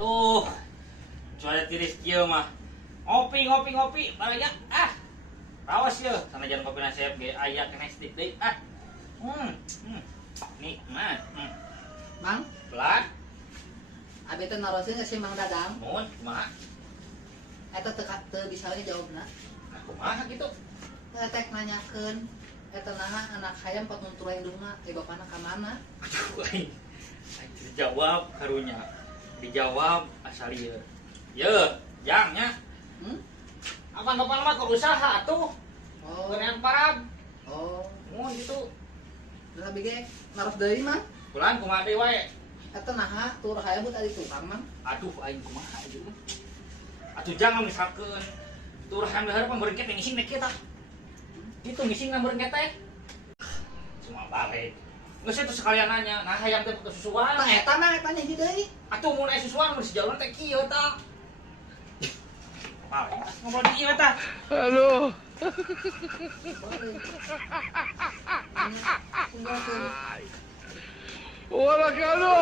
Aduh, cuaca tiris kieu mah. Ngopi, baraya. Rawas ye, sanajan kopi nasep ge aya kene stick deui. Nikmat. Mang, Pelan. abi teh narosin si Mang Dadang. Mun, kumaha? Eta teu bisa we jawabna. Nah, kumaha gitu? Tek nanyakeun eta naha anak hayam pot nuntura indungna, bapana ka mana? Aduh, aing dijawab karunya. Dijawab asal ieu. Ye, jangnya. Apan-apan mah usaha atuh. Oh, Genean parab. oh, Mun gitu. udah abi ge naros deui mah. Pelan kumaha deui wae. Eta naha tur hayam teh di tukang Mang. Aduh, aing kumaha ieu. Atuh jangan misalkeun tur hayam dahar pameureun teh ngising teh kieu tah. Itu ngising meureun teh. Cuma balik. Geus itu sekalian nanya, nah hayam teh butuh susuan. Tah eta mah eta nya deui. Atuh mun aya susuan mun sejauh teh kieu tah. Balik. Ngobrol di ieu tah. Aduh. Tinggal ke Wala ka ano?